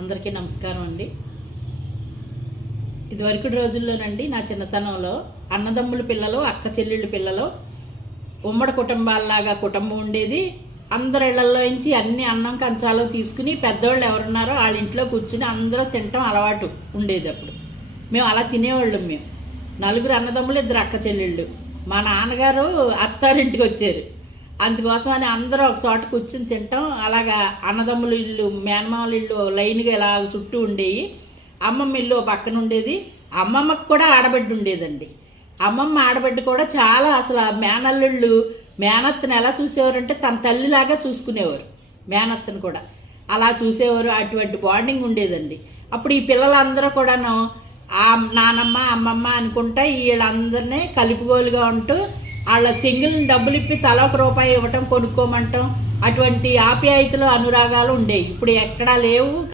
అందరికీ నమస్కారం అండి. ఇదివరకు రోజుల్లోనండి నా చిన్నతనంలో అన్నదమ్ముల పిల్లలు, అక్క చెల్లెళ్ళ పిల్లలు ఉమ్మడి కుటుంబాలలాగా కుటుంబం ఉండేది. అందరి ఇళ్లలోంచి అన్ని అన్నం కంచాలో తీసుకుని పెద్దోళ్ళు ఎవరున్నారో వాళ్ళ ఇంట్లో కూర్చుని అందరూ తినటం అలవాటు ఉండేది. అప్పుడు మేము అలా తినేవాళ్ళం. మేము నలుగురు అన్నదమ్ములు, ఇద్దరు అక్క చెల్లెళ్ళు. మా నాన్నగారు అత్తారింటికి వచ్చారు. అందుకోసమని అందరూ ఒక చోట కూర్చుని తింటాం. అలాగా అన్నదమ్ముల ఇల్లు, మేనమామల ఇల్లు లైన్గా ఇలా చుట్టూ ఉండేవి. అమ్మమ్మ ఇల్లు పక్కన ఉండేది. అమ్మమ్మకి కూడా ఆడబిడ్డ ఉండేదండి. అమ్మమ్మ ఆడబిడ్డ కూడా చాలా అసలు మేనల్లుళ్ళు మేనత్తను ఎలా చూసేవారంటే తన తల్లిలాగా చూసుకునేవారు. మేనత్తను కూడా అలా చూసేవారు. అటువంటి బాండింగ్ ఉండేదండి. అప్పుడు ఈ పిల్లలందరూ కూడాను ఆ నానమ్మ అమ్మమ్మ అనుకుంటా వీళ్ళందరినీ కలుపుగోలుగా ఉంటూ వాళ్ళ చెంగులను డబ్బులు ఇప్పి తల ₹1 ఇవ్వటం, కొనుక్కోమంటాం. అటువంటి ఆప్యాయతలు, అనురాగాలు ఉండేవి. ఇప్పుడు ఎక్కడా లేవు.